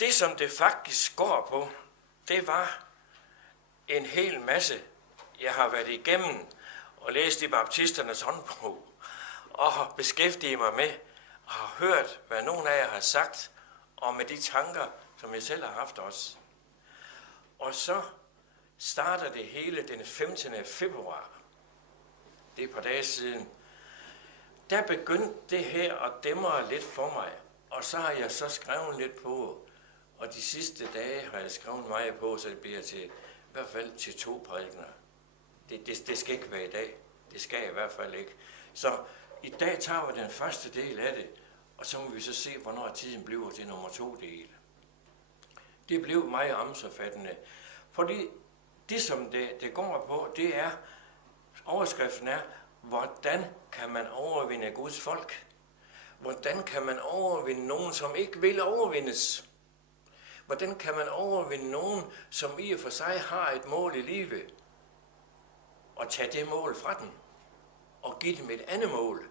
Det, som det faktisk går på, det var en hel masse, jeg har været igennem og læst i baptisternes håndbog, og har beskæftiget mig med, og har hørt, hvad nogen af jer har sagt, og med de tanker, som jeg selv har haft også. Og så starter det hele den 15. februar. Det er et par dage siden. Der begyndte det her at dæmre lidt for mig, og så har jeg så skrevet lidt på, og de sidste dage har jeg skrevet meget på, så det bliver til, i hvert fald til 2 prædikener. Det skal ikke være i dag. Det skal jeg i hvert fald ikke. Så i dag tager vi den første del af det, og så må vi så se, hvornår tiden bliver til nummer 2 del. Det blev meget omfattende, fordi det, som det går på, det er, overskriften er, hvordan kan man overvinde Guds folk? Hvordan kan man overvinde nogen, som ikke vil overvindes? Hvordan kan man overvinde nogen, som i og for sig har et mål i livet, og tage det mål fra dem, og give dem et andet mål,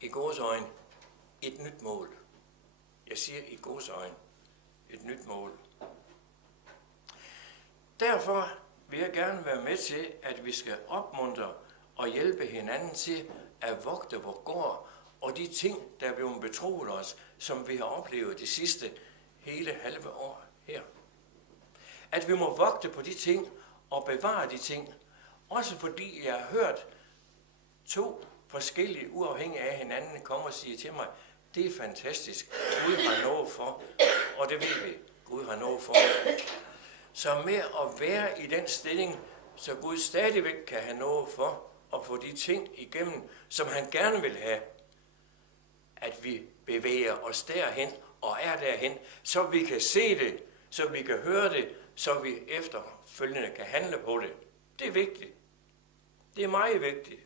i Guds øjne, et nyt mål. Jeg siger i Guds øjne, et nyt mål. Derfor vil jeg gerne være med til, at vi skal opmuntre og hjælpe hinanden til at vogte vor gård, og de ting, der er blevet betroet os, som vi har oplevet det sidste hele halve år her. At vi må vogte på de ting og bevare de ting, også fordi jeg har hørt 2 forskellige uafhængige af hinanden komme og sige til mig, det er fantastisk, Gud har noget for, og det ved vi, Gud har noget for. Så med at være i den stilling, så Gud stadigvæk kan have noget for at få de ting igennem, som han gerne vil have, at vi bevæger os derhen og er derhen, så vi kan se det, så vi kan høre det, så vi efterfølgende kan handle på det. Det er vigtigt. Det er meget vigtigt.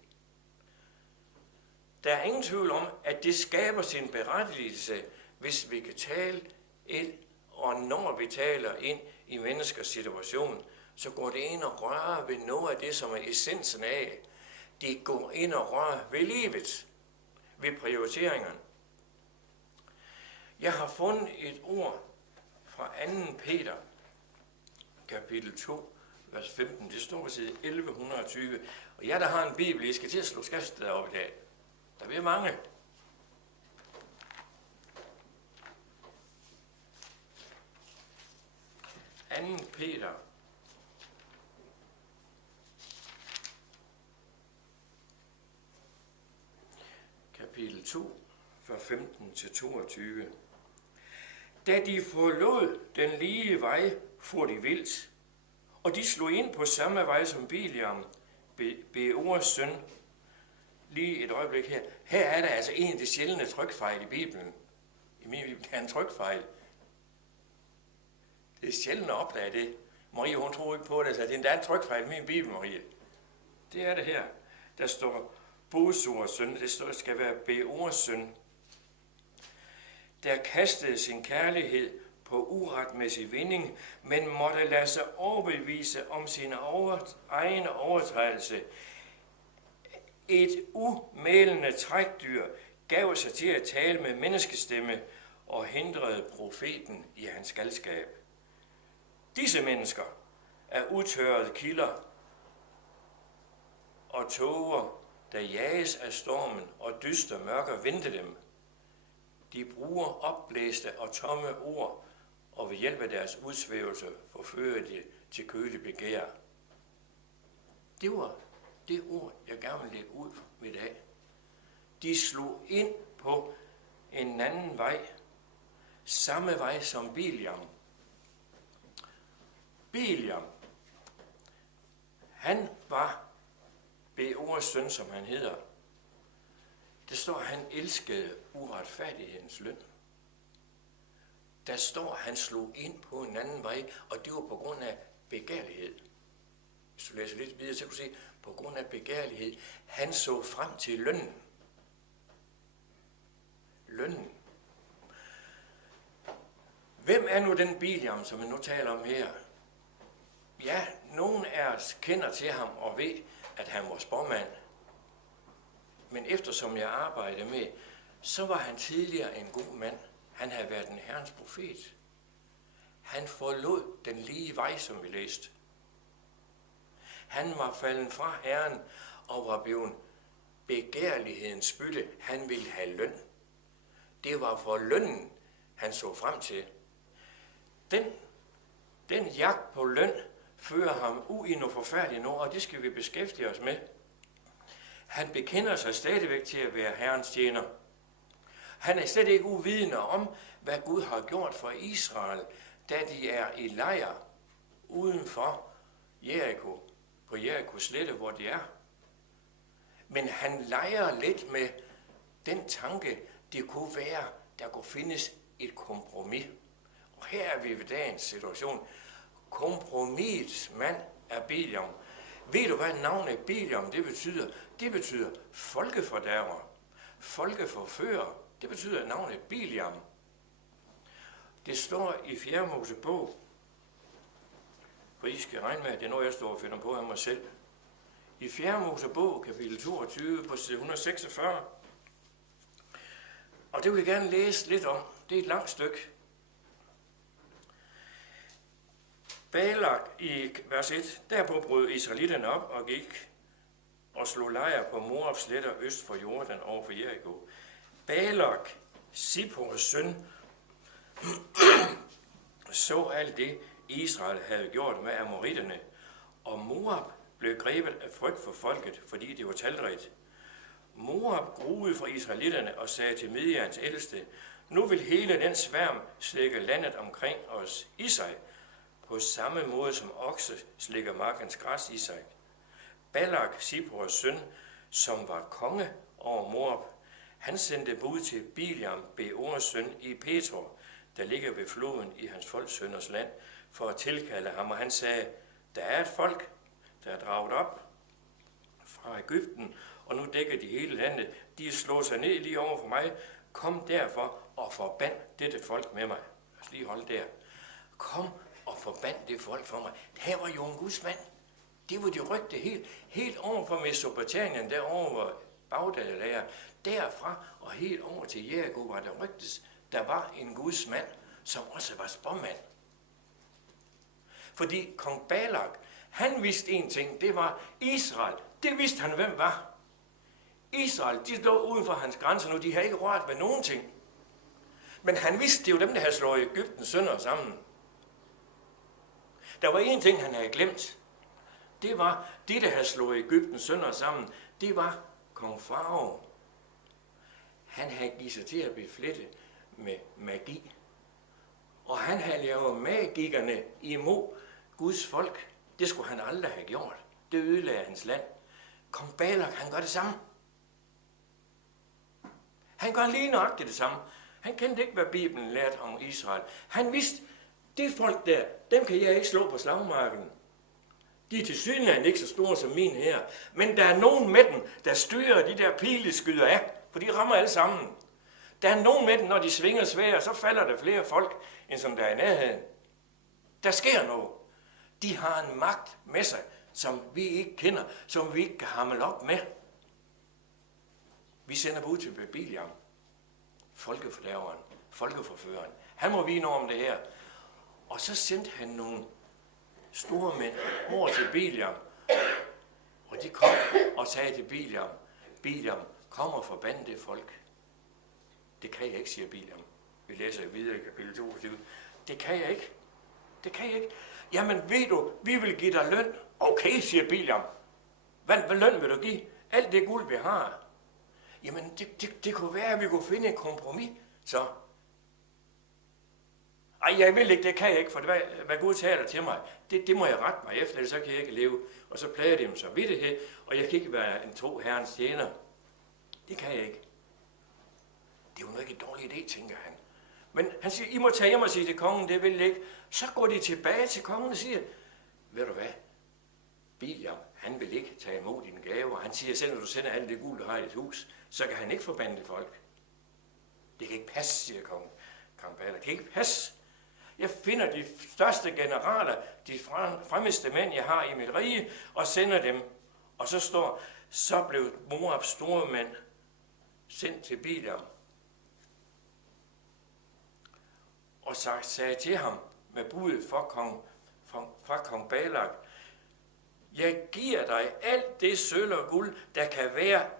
Der er ingen tvivl om, at det skaber sin berettigelse, hvis vi kan tale ind, og når vi taler ind i menneskers situation, så går det ind og rører ved noget af det, som er essensen af. Det går ind og rører ved livet, ved prioriteringerne. Jeg har fundet et ord fra 2. Peter, kapitel 2, vers 15. Det står på side 1120. Og jeg, der har en bibel, I skal til at slå skriftstedet op i dag. Der bliver mange. Anden Peter, kapitel 2, fra 15 til 22. Da de forlod den lige vej, for de vildt, og de slog ind på samme vej som Biliam, Beors søn. Lige et øjeblik her. Her er der altså en af de sjældne trykfejl i Bibelen. I min Bibel er en trykfejl. Det er sjældent at opdage det. Marie, hun tror ikke på det, så det er en trykfejl i min Bibel, Marie. Det er det her. Der står Bosors søn. Det står, det skal være Beors søn. Der kastede sin kærlighed på uretmæssig vinding, men måtte lade sig overbevise om sin egen overtrædelse. Et umælende trækdyr gav sig til at tale med menneskestemme og hindrede profeten i hans galskab. Disse mennesker er udtørrede kilder og tåger, der jages af stormen og dyster mørker venter dem. De bruger opblæste og tomme ord, og ved hjælp af deres udsvævelse forfører de til kølig begær. Det var det ord, jeg gerne vil lægge ud i dag. De slog ind på en anden vej, samme vej som Biliam. Biliam, han var Beors søn, som han hedder. Der står, at han elskede uretfærdighedens løn. Der står, at han slog ind på en anden vej, og det var på grund af begærlighed. Hvis du læser lidt videre, så kan du se, på grund af begærlighed, han så frem til lønnen. Lønnen. Hvem er nu den Biliam, som vi nu taler om her? Ja, nogen af os kender til ham og ved, at han var spåmand. Men eftersom jeg arbejdede med, så var han tidligere en god mand. Han havde været en herrens profet. Han forlod den lige vej, som vi læste. Han var faldet fra Herren og var blevet begærlighedens bytte. Han ville have løn. Det var for lønnen, han så frem til. Den jagt på løn fører ham ud i noget forfærdeligt noget, og det skal vi beskæftige os med. Han bekender sig stadigvæk til at være Herrens tjener. Han er slet ikke uvidende om, hvad Gud har gjort for Israel, da de er i lejr uden for Jericho, på Jerikos slette, hvor de er. Men han leger lidt med den tanke, det kunne være, der kunne findes et kompromis. Og her er vi ved dagens situation. Kompromisets mand er Biliam. Ved du, hvad navnet Biliam det betyder? Det betyder folkefordærver, folkeforfører. Det betyder navnet Biliam. Det står i 4. Mosebog, for I skal regne med, at det er noget, jeg står og finder på af mig selv. I 4. Mosebog, kapitel 22, på side 146. Og det vil jeg gerne læse lidt om. Det er et langt stykke. Balak i vers 1. Derpå brød israelitterne op og gik og slog lejr på Moabs sletter øst for Jordan over for Jericho. Balak, Zippors søn, så alt det, Israel havde gjort med amoritterne, og Moab blev grebet af frygt for folket, fordi det var talrigt. Moab gruede for israelitterne og sagde til Midians ældste, nu vil hele den sværm slikke landet omkring os i sig, på samme måde som okse slikker markens græs i sig. Balak, Zippors søn, som var konge over Moab, han sendte bud til Biliam, Beors søn, i Petor, der ligger ved floden i hans folks sønners land, for at tilkalde ham, og han sagde, der er et folk, der er draget op fra Egypten, og nu dækker de hele landet. De slår sig ned lige over for mig. Kom derfor og forband dette folk med mig. Lad os lige holde der. Kom og forband det folk for mig. Her var jo en Guds mand. Det var de rygte helt over på Mesopotamien, derovre hvor Bagdad er. Derfra og helt over til Jericho var der rygtes, der var en Guds mand, som også var spåmand. Fordi kong Balak, han vidste en ting, det var Israel. Det vidste han, hvem var. Israel, de lå uden for hans grænser nu, de havde ikke rørt ved nogen ting. Men han vidste, det var dem, der havde slået Egyptens sønner sammen. Der var en ting, han havde glemt. Det var, det der havde slået Egyptens sønner sammen, det var kong Farao. Han havde givet sig til at beflette med magi. Og han havde lavet magikerne imod Guds folk. Det skulle han aldrig have gjort. Det ødelagde hans land. Kong Balak, han gør det samme. Han gør lige nøjagtigt det samme. Han kendte ikke, hvad Bibelen lærte om Israel. Han vidste, det folk der, dem kan jeg ikke slå på slagmarken. De er tilsyneladende ikke så store som min her. Men der er nogen med dem, der styrer de der pileskyder af, for de rammer alle sammen. Der er nogen med dem, når de svinger svær, så falder der flere folk, end som der er i nærheden. Der sker noget. De har en magt med sig, som vi ikke kender, som vi ikke kan hamle op med. Vi sender bud til Biliam, folkefordærveren, folkeforføreren. Han må vide noget om det her. Og så sendte han nogle store mænd over til Biliam, og de kom og sagde til Biliam, Biliam, kom og forband det folk. Det kan jeg ikke, siger Biliam. Vi læser videre i kapitel 22. Det kan jeg ikke. Det kan jeg ikke. Jamen ved du, vi vil give dig løn. Okay, siger Biliam. Hvad løn vil du give? Alt det guld, vi har. Jamen, det kunne være, at vi kunne finde et kompromis, så. Ej, jeg vil ikke, det kan jeg ikke, for hvad Gud taler til mig, det må jeg rette mig efter, ellers så kan jeg ikke leve. Og så plager det dem så vittighed, og jeg kan ikke være en tro herrens tjener. Det kan jeg ikke. Det er jo nok en dårlig idé, tænker han. Men han siger, I må tage hjem og sige til kongen, det vil jeg ikke. Så går de tilbage til kongen og siger, ved du hvad, Biliam, han vil ikke tage imod dine gaver. Han siger, selv når du sender alt det guld, du har i dit hus, så kan han ikke forbande folk. Det kan ikke passe, siger kong Balak. Det kan ikke passe. Jeg finder de største generaler, de fremmeste mænd, jeg har i mit rige, og sender dem. Og så står, så blev Moabs store mænd sendt til Biliam. Og sagde til ham med budet fra kong Balak. Jeg giver dig alt det sølv og guld, der kan være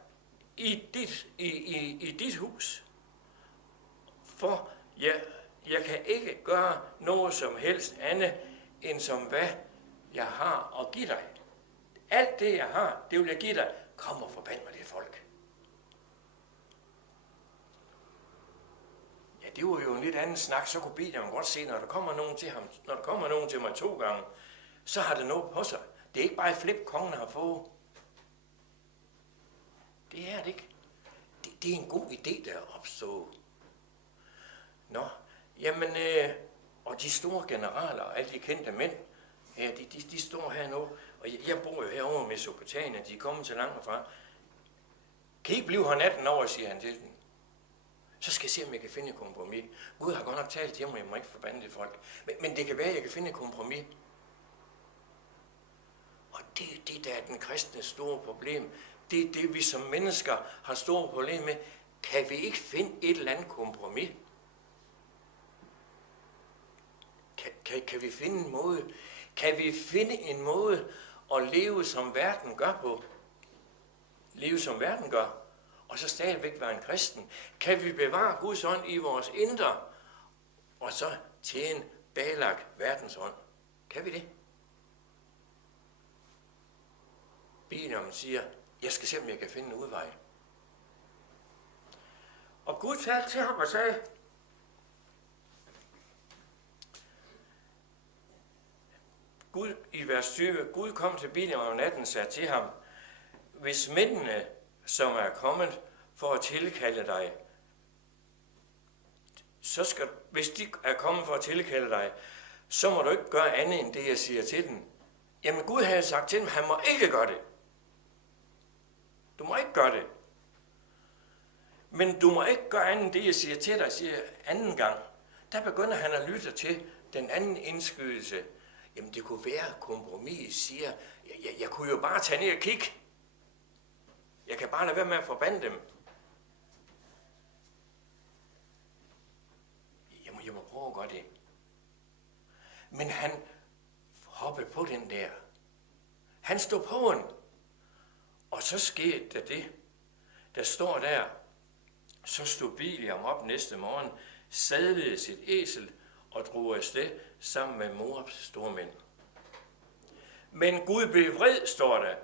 i dit hus. For jeg kan ikke gøre noget som helst andet, end som hvad jeg har at give dig. Alt det, jeg har, det vil jeg give dig. Kom og forband mig det folk. Ja, det var jo en lidt anden snak. Så kunne Biliam godt se, når der kommer nogen til ham, når der kommer nogen til mig 2 gange, så har det noget på sig. Det er ikke bare et flip, kongen har fået. Det er det ikke. Det er en god idé, der er opstået. Nå, jamen, og de store generaler og alle de kendte mænd, ja, de står her nu, og jeg bor jo herovre i Mesopotamien, de er kommet til langt fra. Kan I ikke blive her natten over, siger han til dem. Så skal jeg se, om jeg kan finde et kompromis. Gud har godt nok talt til mig, jeg må ikke forbande det folk. Men det kan være, at jeg kan finde et kompromis. Og det der er den kristne store problem. Det er det, vi som mennesker har store problemer med. Kan vi ikke finde et eller andet kompromis? Kan vi finde en måde? Kan vi finde en måde at leve, som verden gør på? Leve, som verden gør, og så stadigvæk være en kristen. Kan vi bevare Guds ånd i vores indre, og så tjene Balak verdens ånd? Kan vi det? Biliam siger, jeg skal se, om jeg kan finde en udvej. Og Gud talte til ham og sagde, Gud, i vers 20, Gud kom til Biliam om natten og sagde til ham, hvis mændene, som er kommet for at tilkalde dig, hvis de er kommet for at tilkalde dig, så må du ikke gøre andet end det, jeg siger til dem. Jamen Gud havde sagt til dem, han må ikke gøre det. Du må ikke gøre det. Men du må ikke gøre andet end det, jeg siger til dig, siger anden gang. Der begynder han at lytte til den anden indskydelse. Jamen det kunne være kompromis, siger, jeg kunne jo bare tage ned og kigge. Jeg kan bare lade være med at forbande dem. Jeg må prøve at gøre det. Men han hoppede på den der. Han stod på den. Og så skete der det. Der står der, så stod Biliam op næste morgen, sadlede sit æsel og drog afsted sammen med Moabs stormænd. Men Gud blev vred, står der,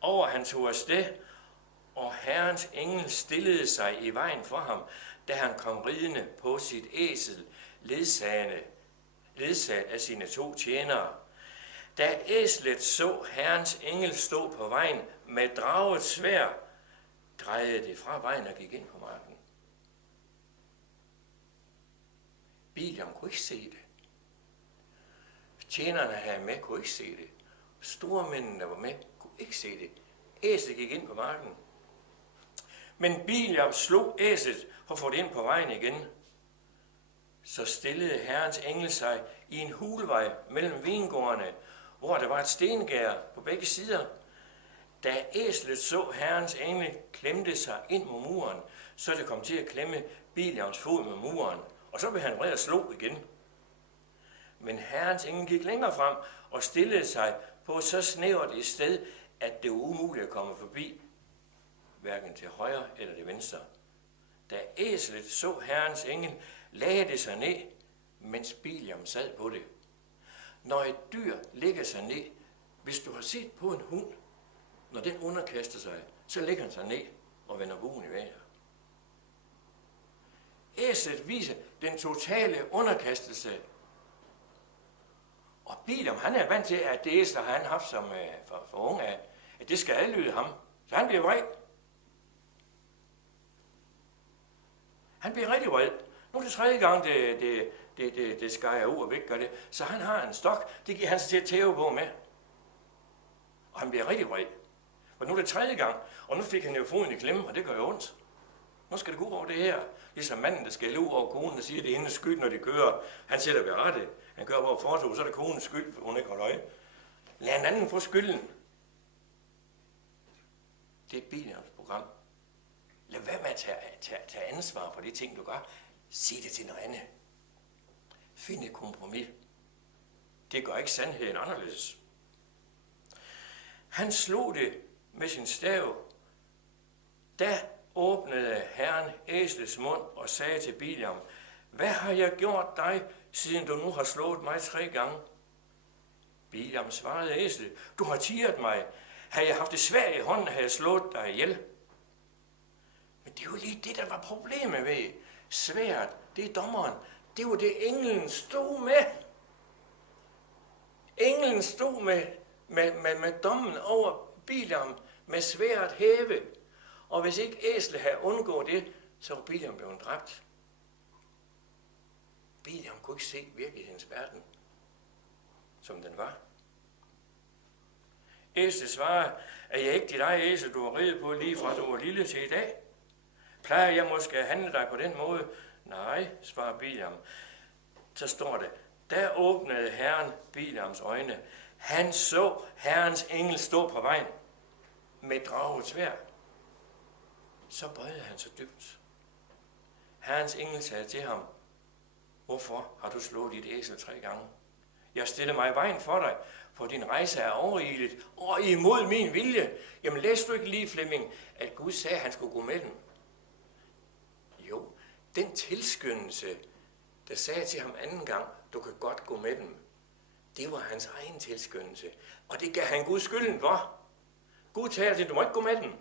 over han tog afsted, og Herrens engel stillede sig i vejen for ham, da han kom ridende på sit æsel, ledsaget af sine 2 tjenere. Da æslet så Herrens engel stå på vejen med draget sværd, drejede det fra vejen og gik ind på marken. Biliam kunne ikke se det. Tjenerne her med kunne ikke se det. Stormændene, der var med, kunne ikke se det. Æslet gik ind på marken. Men Biliam slog æslet for at få det ind på vejen igen. Så stillede Herrens engel sig i en hulvej mellem vingårdene, hvor der var et stengær på begge sider. Da æslet så Herrens engel klemte sig ind mod muren, så det kom til at klemme Biliams fod med muren, og så blev han vred og slog igen. Men Herrens engel gik længere frem og stillede sig på så snævert et sted, at det var umuligt at komme forbi, hverken til højre eller til venstre. Da æslet så Herrens engel, lagde det sig ned, mens Biliam sad på det. Når et dyr lægger sig ned, hvis du har set på en hund, når den underkaster sig, så lægger han sig ned og vender buen i vejret. Æslet viser den totale underkastelse. Og Biliam, han er vant til, at det æsler har han haft som for unge af, at det skal adlyde ham. Så han bliver vred. Han bliver rigtig vred. Nu er det 3. gang, det skærer ud og væk gør det. Så han har en stok, det giver han sig til at tæve på med. Og han bliver rigtig vred. For nu er det 3. gang, og nu fik han jo foden i klemme, og det gør jo ondt. Nu skal det gå over det her. Ligesom manden, der skal løbe over konen og siger, at det er hendes skyld, når de kører. Han sætter ved rette. Han kører over fortog, så er det konens skyld, for hun ikke holder øje. Lad en anden få skylden. Det er Biliams program. Lad være med at tage ansvar for de ting, du gør. Sig det til noget andet. Find et kompromis. Det gør ikke sandheden anderledes. Han slog det med sin stav. Da åbnede Herren æslets mund og sagde til Biliam, hvad har jeg gjort dig, siden du nu har slået mig 3 gange? Biliam svarede æslet, du har tirret mig. Havde jeg haft det svært i hånden, havde jeg slået dig ihjel. Men det er jo lige det, der var problemet ved svært. Det er dommeren. Det var det, englen stod med. Englen stod med dommen over Biliam med svært hæve. Og hvis ikke æslet havde undgået det, så var Biliam blevet dræbt. Biliam kunne ikke se virkelighedens verden, som den var. Æslet svarede, at jeg ikke dit eget æsel, du har ridet på lige fra du var lille til i dag. Plejer jeg måske at handle dig på den måde? Nej, svarer Biliam. Så står det, der åbnede Herren Biliams øjne. Han så Herrens engel stå på vejen med draget sværd. Så bøjede han sig dybt. Herrens engel sagde til ham, hvorfor har du slået dit æsel 3 gange? Jeg stiller mig i vejen for dig, for din rejse er overigeligt og imod min vilje. Jamen læste du ikke lige, Flemming, at Gud sagde, at han skulle gå med den? Jo, den tilskyndelse, der sagde til ham anden gang, du kan godt gå med dem, det var hans egen tilskyndelse. Og det gav han Gud skylden for. Gud taler til, du må ikke gå med den.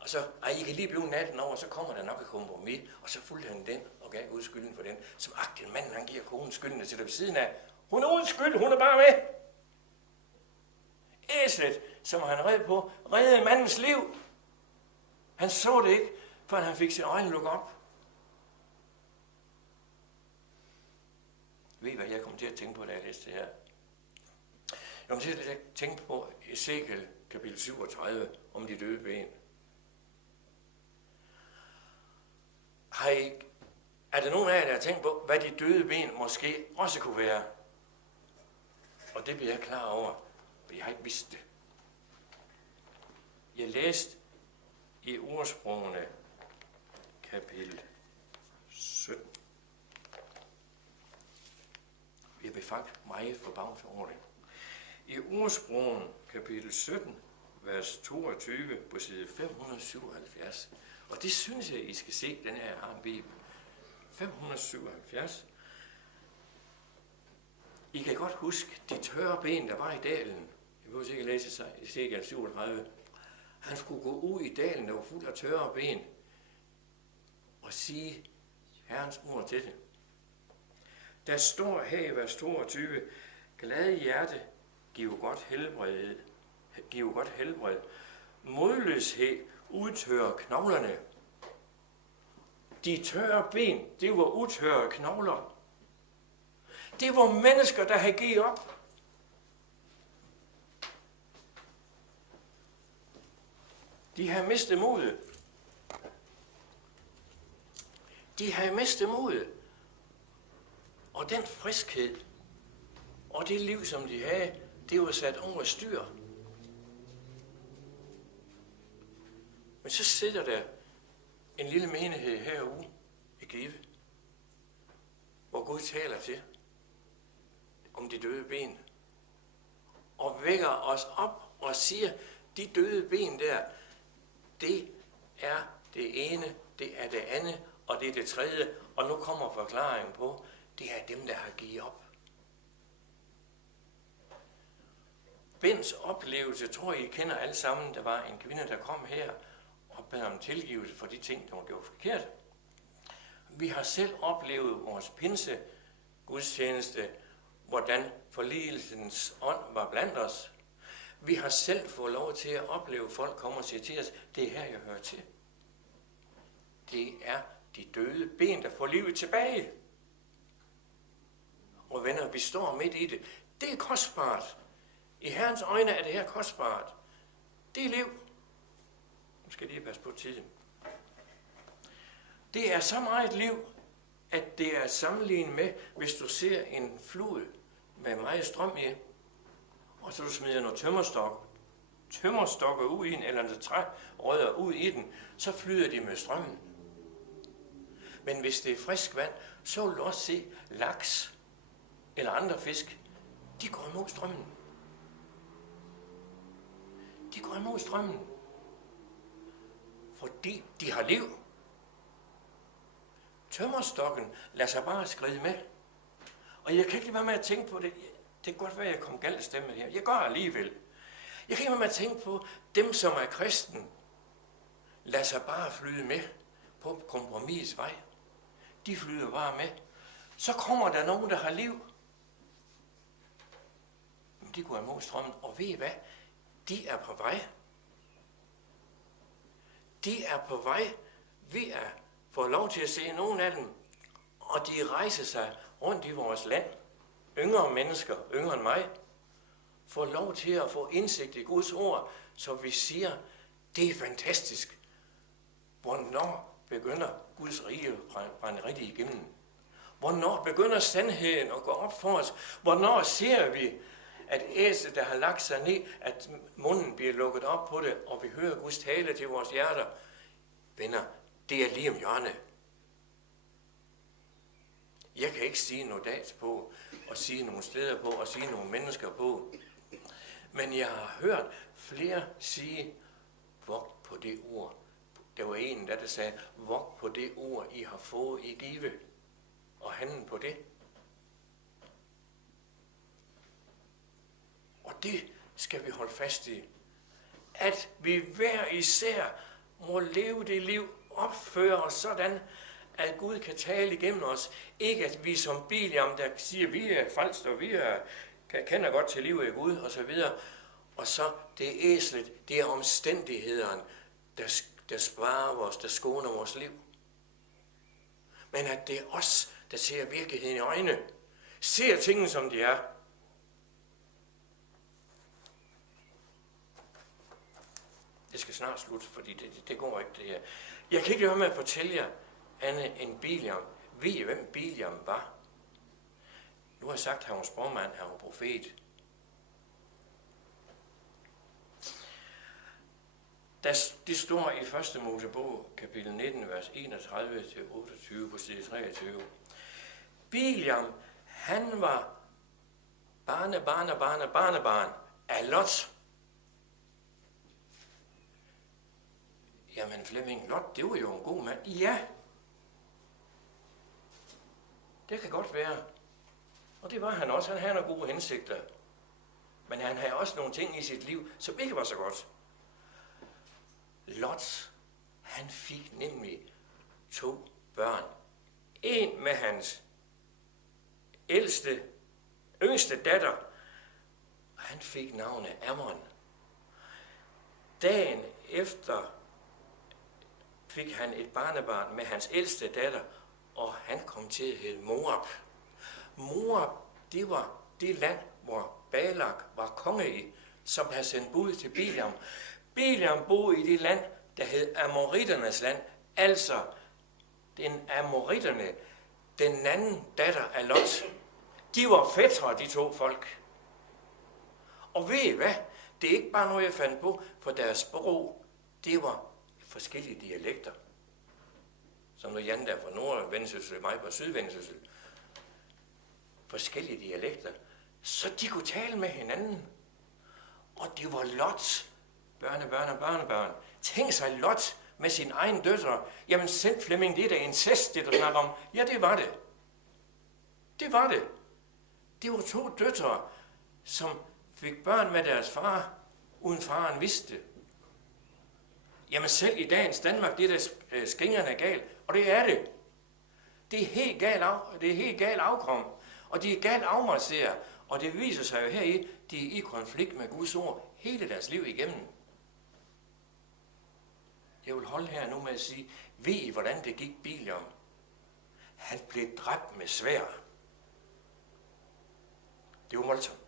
Og så, I kan lige blive natten over, så kommer der nok et kompromis. Og så fulgte han den og gav Gud skylden for den. Som agtig manden, han giver konen skylden til der ved siden af. Hun er uden skyld, hun er bare med. Æslet, som han red på, reddede mandens liv. Han så det ikke, før han fik sine øjne lukket op. Ved I, hvad jeg kom til at tænke på, da jeg læste det her? Jeg kom til at tænke på Ezekiel kapitel 37 om de døde ben. Er der nogen af jer, der har tænkt på, hvad de døde ben måske også kunne være? Og det bliver jeg klar over, for jeg har ikke vidst det. Jeg læste i Ordsprogene kapitel 17. Jeg blev faktisk meget forbavset over det. I Ordsprogen kapitel 17, vers 22 på side 577. Og det synes jeg, I skal se, den her har en bibel. 577. I kan godt huske de tørre ben, der var i dalen. Jeg behøver sikkert læse i Ezekiel 37. Han skulle gå ud i dalen, der var fuld af tørre ben, og sige Herrens ord til det. Der står her i vers 22, glad hjerte giver godt helbred. Modløshed udtørrer knoglerne. De tørre ben, det var utørre knogler. Det var mennesker, der havde givet op. De havde mistet modet. De havde mistet modet. Og den friskhed og det liv, som de havde, det var sat over styr. Men så sidder der en lille menighed herude i Give, hvor Gud taler til om de døde ben, og vækker os op og siger, de døde ben der, det er det ene, det er det andet, og det er det tredje, og nu kommer forklaringen på, det er dem, der har givet op. Bens oplevelse, tror I kender alle sammen, der var en kvinde, der kom her og bad om tilgivelse for de ting, der var gjort forkert. Vi har selv oplevet vores pinse gudstjeneste, hvordan forligelsens ånd var blandt os. Vi har selv fået lov til at opleve, at folk kommer og siger til os, det er her, jeg hører til. Det er de døde ben, der får livet tilbage. Og venner, vi står midt i det. Det er kostbart. I Herrens øjne er det her kostbart. Det er liv. Nu skal jeg lige passe på tiden. Det er så meget liv, at det er sammenlignet med, hvis du ser en flod med meget strøm i, og så du smider noget tømmerstokker ud i den, eller noget trærødder ud i den, så flyder de med strømmen. Men hvis det er frisk vand, så vil du også se laks eller andre fisk. de går imod strømmen. De går imod strømmen, fordi de har liv. Tømmerstokken lader sig bare skride med. Og jeg kan ikke lade være med at tænke på det. Det kan godt være, at jeg kom galt stemme her. Jeg går alligevel. Jeg kan ikke lade være med at tænke på dem, som er kristen. Lad sig bare flyde med på kompromis vej. De flyder bare med. Så kommer der nogen, der har liv. Men de går imod strømmen, og ved I hvad? De er på vej. De er på vej. Vi er får lov til at se nogle af dem, og de rejser sig rundt i vores land. Yngre mennesker, yngre end mig, får lov til at få indsigt i Guds ord, så vi siger, det er fantastisk. Hvornår begynder Guds rige at brænde rigtigt igennem? Hvornår begynder sandheden at gå op for os? Hvornår ser vi, at æslet, der har lagt sig ned, at munden bliver lukket op på det, og vi hører Guds tale til vores hjerter? Venner, det er lige om hjørnet. Jeg kan ikke sige noget dags på, og sige nogle steder på, og sige nogle mennesker på. Men jeg har hørt flere sige, vogt på det ord. Der var en, der sagde, vogt på det ord, I har fået i give, og handle på det. Og det skal vi holde fast i. At vi hver især må leve det liv, opføre os sådan, at Gud kan tale igennem os. Ikke at vi som Biliam, der siger, vi er falsk, og vi kender godt til livet af Gud, og så videre. Og så det er æslet, det er omstændighederne, der sparer vores, der skåner vores liv. Men at det er os, der ser virkeligheden i øjnene. Ser tingene, som de er. Det skal snart slutte, fordi det går ikke det her. Jeg kan ikke høre med at fortælle jer andet end Biliam. Ved I, hvem Biliam var? Nu har jeg sagt, at han var sprogmand, han var profet. Det står i 1. Mosebog, kapitel 19, vers 31-28 på side 23. Biliam, han var barnebarn af Lot. Jamen Flemming, Lot, det var jo en god mand. Ja, det kan godt være. Og det var han også. Han havde nogle gode hensigter. Men han havde også nogle ting i sit liv, som ikke var så godt. Lot, han fik nemlig 2 børn. En med hans yngste datter, og han fik navnet Ammon. Dagen efter fik han et barnebarn med hans ældste datter, og han kom til at hedde Moab. Moab, det var det land, hvor Balak var konge i, som havde sendt bud til Biliam. Biliam boede i det land, der hed Amoritternes land, altså den Amoritterne, den anden datter af Lot. De var fætre, de 2 folk. Og ved I hvad? Det er ikke bare noget, jeg fandt på, for deres sprog, det var forskellige dialekter. Som når Jan der fra Nordvendsyssel, mig på Sydvendsyssel. Forskellige dialekter. Så de kunne tale med hinanden. Og det var Lot, børnebørn. Tænk sig Lot med sin egen døtre. Jamen selv Flemming, det er da incest, det du snakker om. Ja, det var det. Det var det. Det var 2 døtre, som fik børn med deres far, uden faren vidste det. Jamen selv i dagens Danmark, det er da skingerne galt, og det er det. Det er helt galt afkom, og de er galt afmarceret, og det viser sig jo heri, de er i konflikt med Guds ord hele deres liv igennem. Jeg vil holde her nu med at sige, ved I, hvordan det gik Biliam? Han blev dræbt med sværd. Det var voldsomt.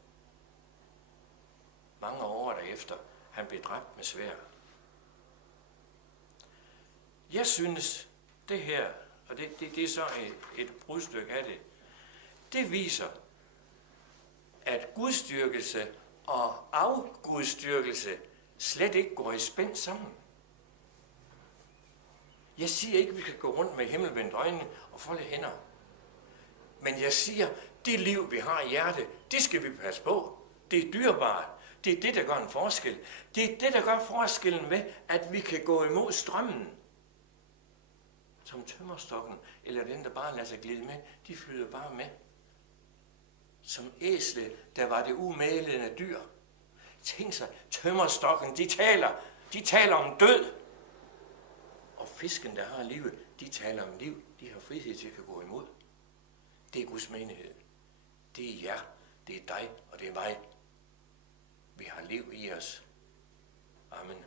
Mange år derefter, han blev dræbt med sværd. Jeg synes, det her, og det er så et brudstykke af det, det viser, at gudstyrkelse og afgudstyrkelse slet ikke går i spænd sammen. Jeg siger ikke, at vi kan gå rundt med himmelvendte øjne og folde hænder. Men jeg siger, Det liv, vi har i hjertet, det skal vi passe på. Det er dyrebart. Det er det, der gør en forskel. Det er det, der gør forskellen ved, at vi kan gå imod strømmen. Som tømmerstokken, eller den, der bare lader sig glide med, de flyder bare med. Som æsle, der var det umælende dyr. Tænk sig, tømmerstokken, de taler om død. Og fisken, der har livet, de taler om liv. De har frihed til at gå imod. Det er Guds menighed. Det er jer, det er dig, og det er mig. Vi har liv i os. Amen.